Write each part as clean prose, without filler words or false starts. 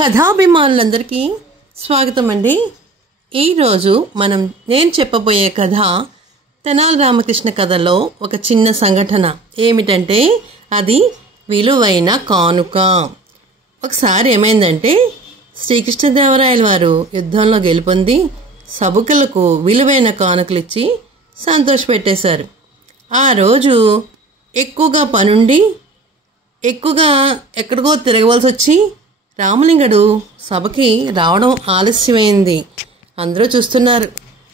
కథాభిమానులందరికీ స్వాగతం అండి. ఈరోజు నేను చెప్పబోయే కథ తెనాలి రామకృష్ణ కథలో ఒక చిన్న సంఘటన. ఏమిటంటే అది విలువైన కానుక. ఒకసారి ఏమైందంటే శ్రీకృష్ణదేవరాయల వారు యుద్ధంలో గెలుపొంది సభకులకు విలువైన కానుకలు ఇచ్చి సంతోషపెట్టేశారు. ఆ రోజు ఎక్కువగా పనుండి ఎక్కువగా ఎక్కడికో తిరగవలసి వచ్చి రామలింగడు సభకి రావడం ఆలస్యమైంది. అందరూ చూస్తున్నారు.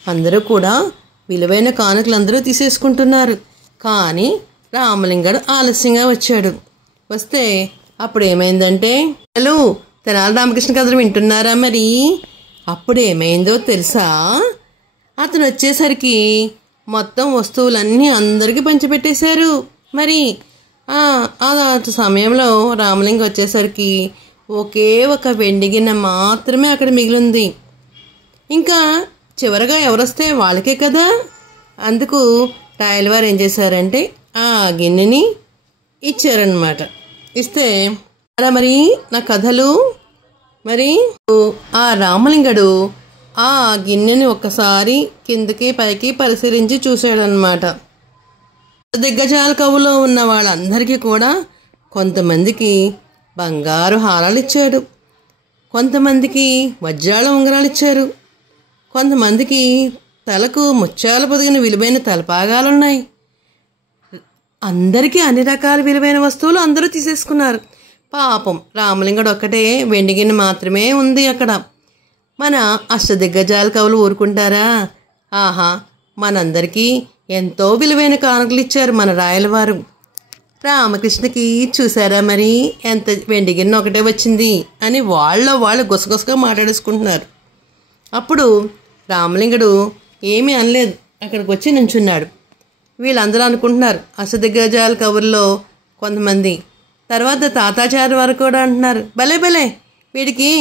అందరూ కూడా విలువైన కానుకలు అందరూ తీసేసుకుంటున్నారు. కానీ రామలింగడు ఆలస్యంగా వచ్చాడు. వస్తే అప్పుడు ఏమైందంటే, హలో తెనాలి రామకృష్ణ కథలు వింటున్నారా? మరి అప్పుడు ఏమైందో తెలుసా? అతను వచ్చేసరికి మొత్తం వస్తువులన్నీ అందరికీ పంచిపెట్టేశారు. మరి ఆ సమయంలో రామలింగ వచ్చేసరికి ఒకే ఒక వెండి గిన్నె మాత్రమే అక్కడ మిగిలింది. ఇంకా చివరగా ఎవరొస్తే వాళ్ళకే కదా. అందుకు రాయల వారు ఏం చేశారంటే ఆ గిన్నెని ఇచ్చారనమాట. ఇస్తే అలా మరి నా కథలు మరి ఆ రామలింగడు ఆ గిన్నెని ఒక్కసారి కిందకి పైకి పరిశీలించి చూశాడనమాట. దిగ్గజాల కవులో ఉన్న వాళ్ళందరికీ కూడా కొంతమందికి బంగారు హారాలు ఇచ్చాడు, కొంతమందికి వజ్రాల ఉంగరాలు ఇచ్చారు, కొంతమందికి తలకు ముత్యాలు పొదిగిన విలువైన తలపాగాలున్నాయి. అందరికీ అన్ని రకాల విలువైన వస్తువులు అందరూ తీసేసుకున్నారు. పాపం రామలింగడు ఒక్కటే వెండి గిన్నె మాత్రమే ఉంది అక్కడ. మన అష్టదిగ్గజాల కవులు ఊరుకుంటారా? ఆహా, మనందరికీ ఎంతో విలువైన కానుకలు ఇచ్చారు మన రాయలవారు. రామకృష్ణకి చూసారా మరి ఎంత వెండి గిన్నె ఒకటే వచ్చింది అని వాళ్ళు గుసగుసగా మాట్లాడేసుకుంటున్నారు. అప్పుడు రామలింగడు ఏమీ అనలేదు, అక్కడికి వచ్చి నుంచున్నాడు. వీళ్ళందరూ అనుకుంటున్నారు, అష్టదిగ్గజాల కవుల్లో కొంతమంది, తర్వాత తాతాచార్య వారు కూడా అంటున్నారు, భలే వీడికి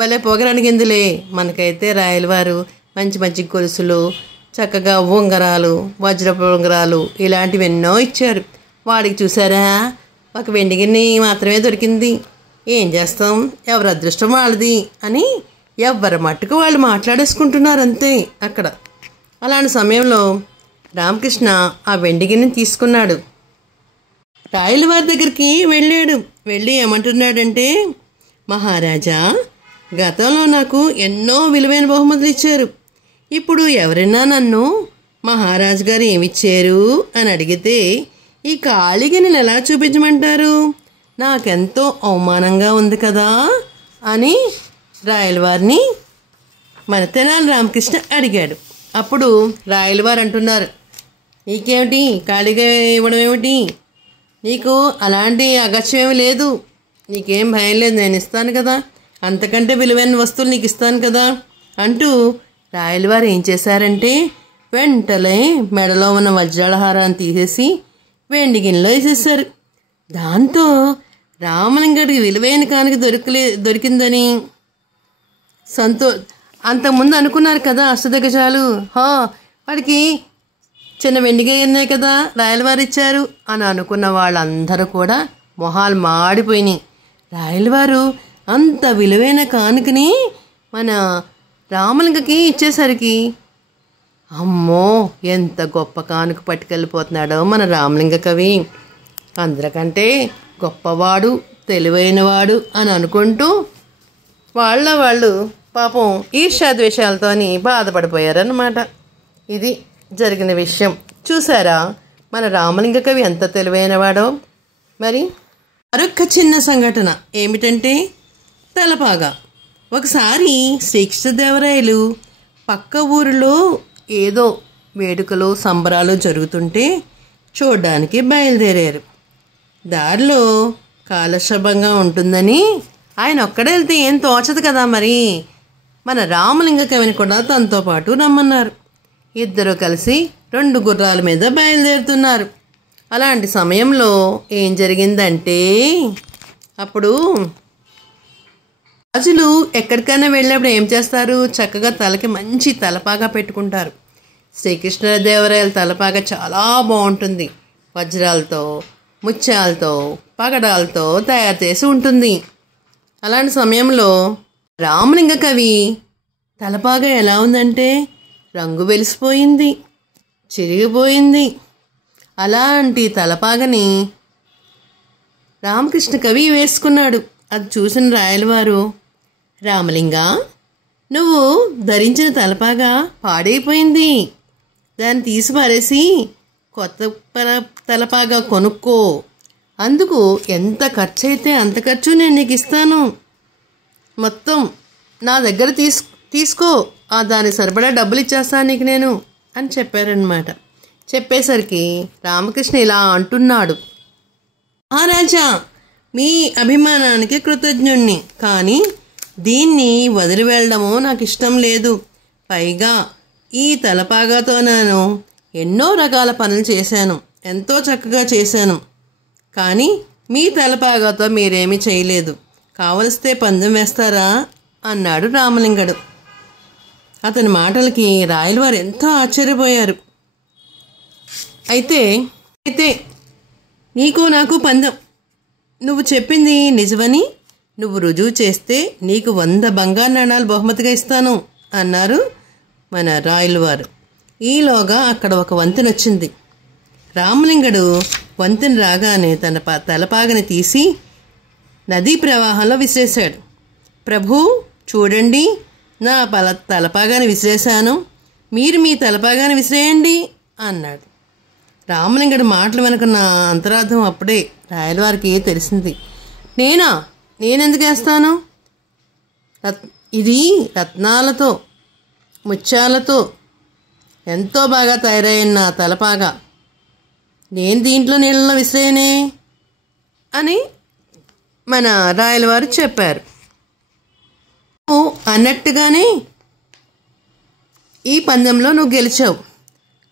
భలే పొగరనిగిందిలే. మనకైతే రాయలవారు మంచి మంచి గొలుసులు, చక్కగా ఉంగరాలు, వజ్రపు ఉంగరాలు ఇలాంటివి ఎన్నో ఇచ్చారు. వాడికి చూసారా ఒక వెండి గిన్నె మాత్రమే దొరికింది. ఏం చేస్తాం, ఎవరి అదృష్టం వాళ్ళది అని ఎవరి మట్టుకు వాళ్ళు మాట్లాడేసుకుంటున్నారు అంతే అక్కడ. అలాంటి సమయంలో రామకృష్ణ ఆ వెండి గిన్నెని తీసుకున్నాడు. రాయల వారి దగ్గరికి వెళ్ళి ఏమంటున్నాడంటే, మహారాజా, గతంలో నాకు ఎన్నో విలువైన బహుమతులు ఇచ్చారు. ఇప్పుడు ఎవరైనా నన్ను మహారాజు గారు ఏమిచ్చారు అని అడిగితే ఈ ఖాళీ గిన్నెను ఎలా చూపించమంటారు? నాకెంతో అవమానంగా ఉంది కదా అని రాయలవారిని మన తెనాలి రామకృష్ణ అడిగాడు. అప్పుడు రాయలవారు అంటున్నారు, నీకేమిటి ఖాళీగా ఇవ్వడం ఏమిటి? నీకు అలాంటి అగత్యం ఏమి లేదు, నీకేం భయం లేదు, నేను ఇస్తాను కదా, అంతకంటే విలువైన వస్తువులు నీకు ఇస్తాను కదా అంటూ రాయలవారు ఏం చేశారంటే వెంటనే మెడలో ఉన్న వజ్రాల హారాన్ని తీసేసి వెండి గిన్నెలో వేసేసారు. దాంతో రామలింగడికి విలువైన కానుక దొరికిందని అంతకుముందు అనుకున్నారు కదా అష్టదిగ్గజాలు, వాడికి చిన్న వెండి గిన్నె కదా రాయలవారు ఇచ్చారు అని అనుకున్న వాళ్ళందరూ కూడా మొహాలు మాడిపోయినాయి. రాయలవారు అంత విలువైన కానుకని మన రామలింగకి ఇచ్చేసరికి అమ్మో ఎంత గొప్ప కానుక పట్టుకెళ్ళిపోతున్నాడో మన రామలింగ కవి, అందరికంటే గొప్పవాడు, తెలివైనవాడు అని అనుకుంటూ వాళ్ళు పాపం ఈర్ష్యాద్వేషాలతోని బాధపడిపోయారన్నమాట. ఇది జరిగిన విషయం. చూసారా మన రామలింగ కవి ఎంత తెలివైనవాడో. మరి మరొక చిన్న సంఘటన ఏమిటంటే తలపాగా. ఒకసారి శ్రీకృష్ణదేవరాయలు పక్క ఊరిలో ఏదో వేడుకలు సంబరాలు జరుగుతుంటే చూడడానికి బయలుదేరారు. దారిలో కాలక్షేపంగా ఉంటుందని ఆయన ఒక్కడే వెళ్తే ఏం తోచదు కదా, మరి మన రామలింగ కవిని కూడా తనతో పాటు రమ్మన్నారు. ఇద్దరు కలిసి 2 గుర్రాల మీద బయలుదేరుతున్నారు. అలాంటి సమయంలో ఏం జరిగిందంటే, అప్పుడు రాజులు ఎక్కడికైనా వెళ్ళినప్పుడు ఏం చేస్తారు, చక్కగా తలకి మంచి తలపాగా పెట్టుకుంటారు. శ్రీకృష్ణదేవరాయల తలపాగా చాలా బాగుంటుంది. వజ్రాలతో, ముత్యాలతో, పగడాలతో తయారు చేసి ఉంటుంది. అలాంటి సమయంలో రామలింగ కవి తలపాగా ఎలా ఉందంటే రంగు వెలిసిపోయింది, చిరిగిపోయింది. అలాంటి తలపాగని రామకృష్ణ కవి వేసుకున్నాడు. అది చూసిన రాయలవారు, రామలింగ, నువ్వు ధరించిన తలపాగా పాడైపోయింది, దాన్ని తీసి పారేసి కొత్త తలపాగా కొనుక్కో, అందుకు ఎంత ఖర్చు అయితే అంత ఖర్చు నేను నీకు ఇస్తాను, మొత్తం నా దగ్గర తీసుకో, దానికి సరిపడా డబ్బులు ఇచ్చేస్తాను నీకు నేను అని చెప్పారనమాట. చెప్పేసరికి రామకృష్ణ ఇలా అంటున్నాడు, మహారాజా, మీ అభిమానానికి కృతజ్ఞుణ్ణి, కానీ దీన్ని వదిలి వెళ్ళడము నాకు ఇష్టం లేదు. పైగా ఈ తలపాగాతో నేను ఎన్నో రకాల పనులు చేశాను, ఎంతో చక్కగా చేశాను, కానీ మీ తలపాగాతో మీరేమీ చేయలేదు. కావలిస్తే పందెం వేస్తారా అన్నాడు రామలింగడు. అతని మాటలకి రాయలవారు ఎంతో ఆశ్చర్యపోయారు. అయితే నీకు నాకు పందెం, నువ్వు చెప్పింది నిజమని నువ్వు రుజువు చేస్తే నీకు 100 బంగారు నాణాలు బహుమతిగా ఇస్తాను అన్నారు మన రాయలవారు. ఈలోగా అక్కడ ఒక వంతెన వచ్చింది. రామలింగడు వంతెన రాగానే తన తలపాగని తీసి నదీ ప్రవాహంలో విసిరేశాడు. ప్రభు, చూడండి, నా తలపాగాని విసిరేశాను, మీరు మీ తలపాగాని విసిరేయండి అన్నాడు. రామలింగడి మాటలు వెనుకున్న అంతరార్థం అప్పుడే రాయలవారికి తెలిసింది. నేనెందుకు వేస్తాను? ఇది రత్నాలతో ముత్యాలతో ఎంతో బాగా తయారైన నా తలపాగా, నేను దీంట్లో నీళ్ళలో విసిరేయనే అని మన రాయలవారు చెప్పారు. అన్నట్టుగానే ఈ పందెంలో నువ్వు గెలిచావు,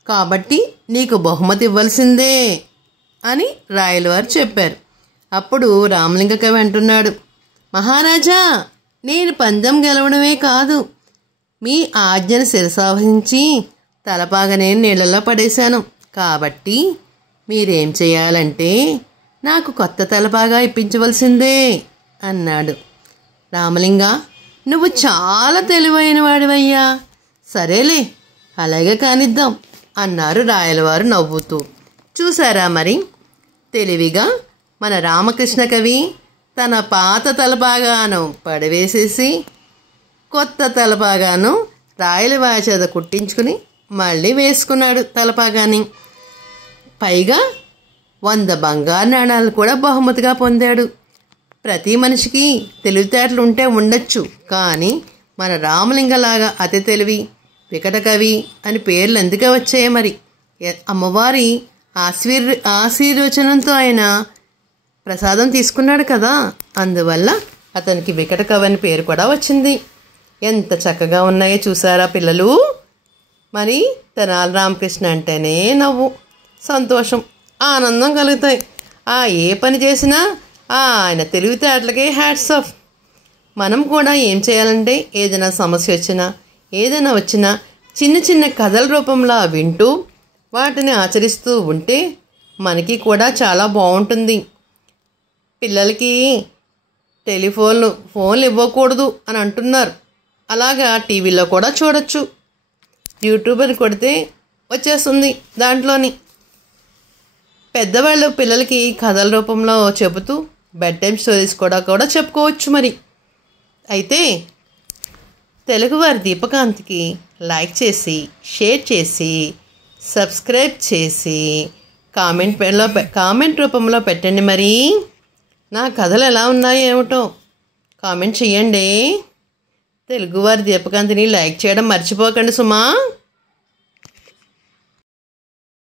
కాబట్టి నీకు బహుమతి ఇవ్వాల్సిందే అని రాయలవారు చెప్పారు. అప్పుడు రామలింగ కవి అంటున్నాడు, మహారాజా, నేను పందెం గెలవడమే కాదు, మీ ఆజ్ఞను శిరసావహించి తలపాగనే నీళ్ళలో పడేశాను, కాబట్టి మీరేం చేయాలంటే నాకు కొత్త తలపాగా ఇప్పించవలసిందే అన్నాడు. రామలింగ, నువ్వు చాలా తెలివైన వాడివయ్యా, సరేలే, అలాగే కానిద్దాం అన్నారు రాయలవారు నవ్వుతూ. చూసారా మరి, తెలివిగా మన రామకృష్ణ కవి తన పాత తలపాగాను పడవేసేసి కొత్త తలపాగాను రాయలవారి చేత కుట్టించుకుని మళ్ళీ వేసుకున్నాడు తలపాగాని. పైగా 100 బంగారు నాణాలు కూడా బహుమతిగా పొందాడు. ప్రతి మనిషికి తెలివితేటలు ఉంటే ఉండొచ్చు, కానీ మన రామలింగలాగా అతి తెలివి, వికట కవి అని పేర్లు ఎందుకే వచ్చాయి మరి? అమ్మవారి ఆశీర్వచనంతో ఆయన ప్రసాదం తీసుకున్నాడు కదా, అందువల్ల అతనికి వికట కవి అని పేరు కూడా వచ్చింది. ఎంత చక్కగా ఉన్నాయో చూసారా పిల్లలు? మరి తెనాలి రామకృష్ణ అంటేనే నవ్వు, సంతోషం, ఆనందం కలుగుతాయి. ఏ పని చేసినా ఆయన తెలివితేటలకే హ్యాట్స్ ఆఫ్. మనం కూడా ఏం చేయాలంటే ఏదైనా సమస్య వచ్చినా ఏదైనా వచ్చినా చిన్న చిన్న కథల రూపంలో వింటూ వాటిని ఆచరిస్తూ ఉంటే మనకి కూడా చాలా బాగుంటుంది. పిల్లలకి ఫోన్లు ఇవ్వకూడదు అని అంటున్నారు, అలాగా టీవీలో కూడా చూడొచ్చు. యూట్యూబ్ అని కొడితే వచ్చేస్తుంది దాంట్లోని. పెద్దవాళ్ళు పిల్లలకి కథల రూపంలో చెబుతూ బెడ్ టైమ్ స్టోరీస్ కూడా చెప్పుకోవచ్చు. మరి అయితే తెలుగువారి దీపకాంతికి లైక్ చేసి, షేర్ చేసి, సబ్స్క్రైబ్ చేసి కామెంట్ రూపంలో పెట్టండి. మరి నా కథలు ఎలా ఉన్నాయో ఏమిటో కామెంట్ చేయండి. తెలుగువారి దీపకాంతిని లైక్ చేయడం మర్చిపోకండి సుమా.